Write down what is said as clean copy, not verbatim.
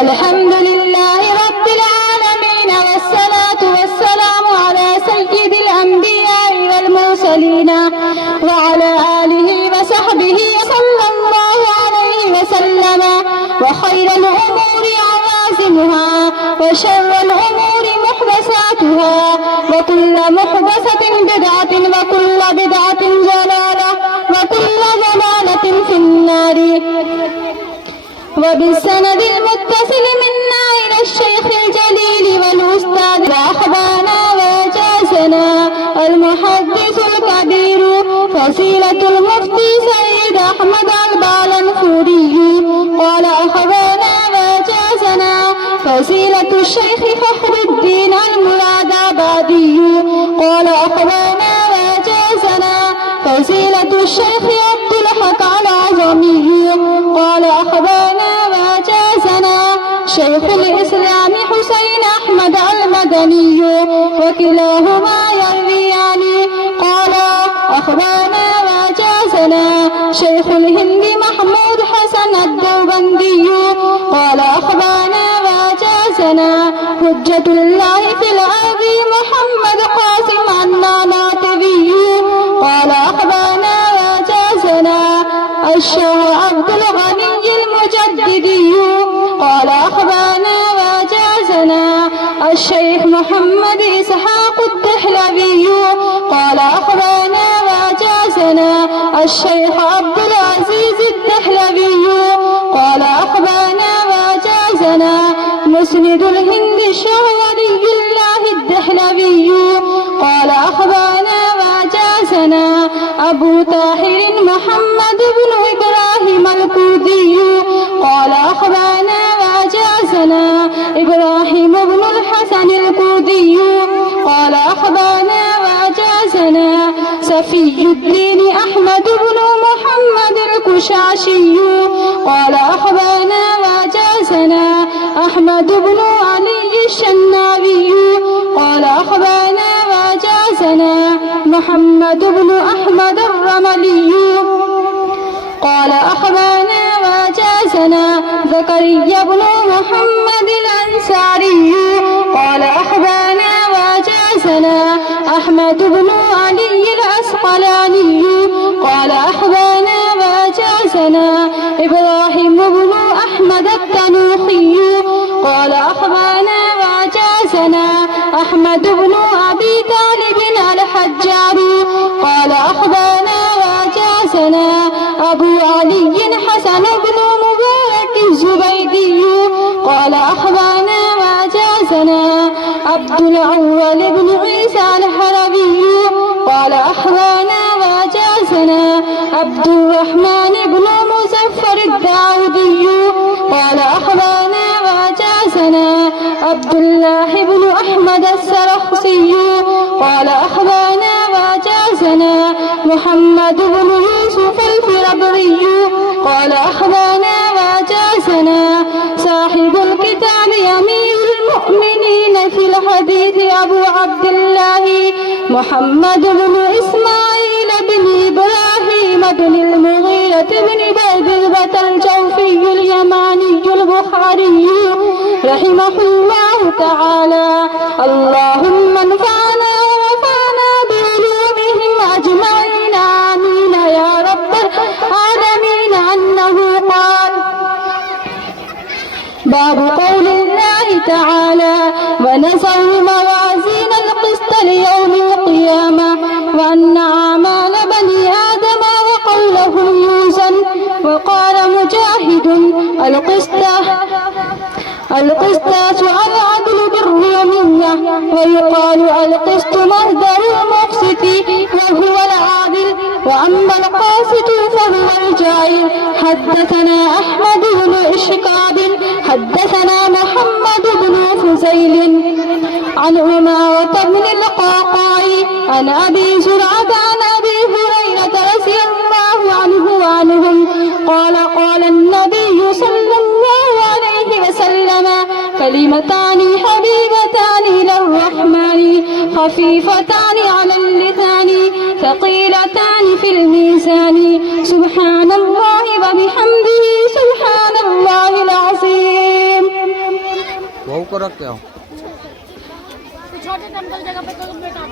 الحمد لله رب العالمين، والصلاة والسلام على سيد الأنبياء والمرسلين وعلى آله وصحبه صلى الله عليه وسلم. وخير الأمور عوازمها، وشر الأمور محدثاتها، وكل محدثة بدعة، وكل بدعة ضلالة، وكل ضلالة في النار. وبالسند المتصل منا إلى الشيخ الجليل والأستاذ وأخبانا وجازنا المحدث الكبير فصيلة المفتي سيد أحمد البالنفوري قال أخبانا وجازنا فصيلة الشيخ فخر الدين المرادابادي قال أخبانا وجازنا فصيلة الشيخ عبد الحق العظمي قال أخبانا وجازنا شيخ الإسلام حسين أحمد المدني وكلاهما يرويان قال أخبانا وجازنا شيخ الهند محمود حسن الدوبندي قال أخبانا وجازنا حجة الله في الأرض محمد قاسم الناطبي قال أخبانا وجازنا الشيخ عبد الغني المجددي قال أخبانا وجازنا الشيخ محمد إسحاق الدحلبي قال أخبانا وجازنا الشيخ عبد العزيز الدحلبي قال أخبانا وجازنا مسند الهند الشيخ ولي الله الدحلبي قال أخبانا وجازنا أبو طاهر محمد بن إبراهيم الكودي قال أخبانا وجازنا إبراهيم بن الحسن الكودي قال أخبانا وجازنا صفي الدين أحمد بن محمد الكشاشي قال أخبانا وجازنا أحمد بن علي الشناوي قال أخبانا وجازنا محمد بن أحمد الرملي قال أخبانا وجازنا زكريا بن محمد الأنصاري قال أخبانا وجازنا أحمد بن علي الأسقلاني قال أخبانا وجازنا إبراهيم بن أحمد التنوخي قال أخبانا وجازنا أحمد بن أبي طالب الحجار قال أخبانا وجازنا أبو علي حسن بن مبارك الزبيدي قال أخبانا وجازنا عبد الأول بن عيسى الحلبي قال أخبانا وجازنا عبد الرحمن بن مزفر الداودي قال أخبانا وجازنا عبد الله بن أحمد السرخسي قال أخبانا وجازنا محمد بن يوسف الفربري قال أخبانا وجازنا صاحب الكتاب أمير المؤمنين في الحديث أبو عبد الله محمد بن إسماعيل بن إبراهيم بن المغيرة بن بيضة الجوفي اليماني البخاري رحمه الله تعالى. اللهم انفعنا ونفعنا بعلومهم أجمعين آمين يا رب العالمين. أنه قال باب قول الله تعالى ونزع موازين القسط ليوم القيامة وأن أعمال بني آدم وقولهم يوزن. وقال مجاهد القسطاس العدل بالرومية، ويقال القسط مصدر المقسط وهو العادل، وأما القاسط فهو الجائر. حدثنا أحمد بن إشكاب حدثنا محمد بن فزيل عن عمارة بن القعقاع عن أبي زرعة عن أبي هريرة رضي الله عنه وعنهم قال قال النبي صلى الله عليه وسلم كلمتان حبيبتان إلى الرحمن خفيفتان على اللسان ثقيلتان في الميزان سبحان الله وبحمده سبحان الله العظيم. को रख के आओ। छोटे टेम्पल जगह पे तो बैठा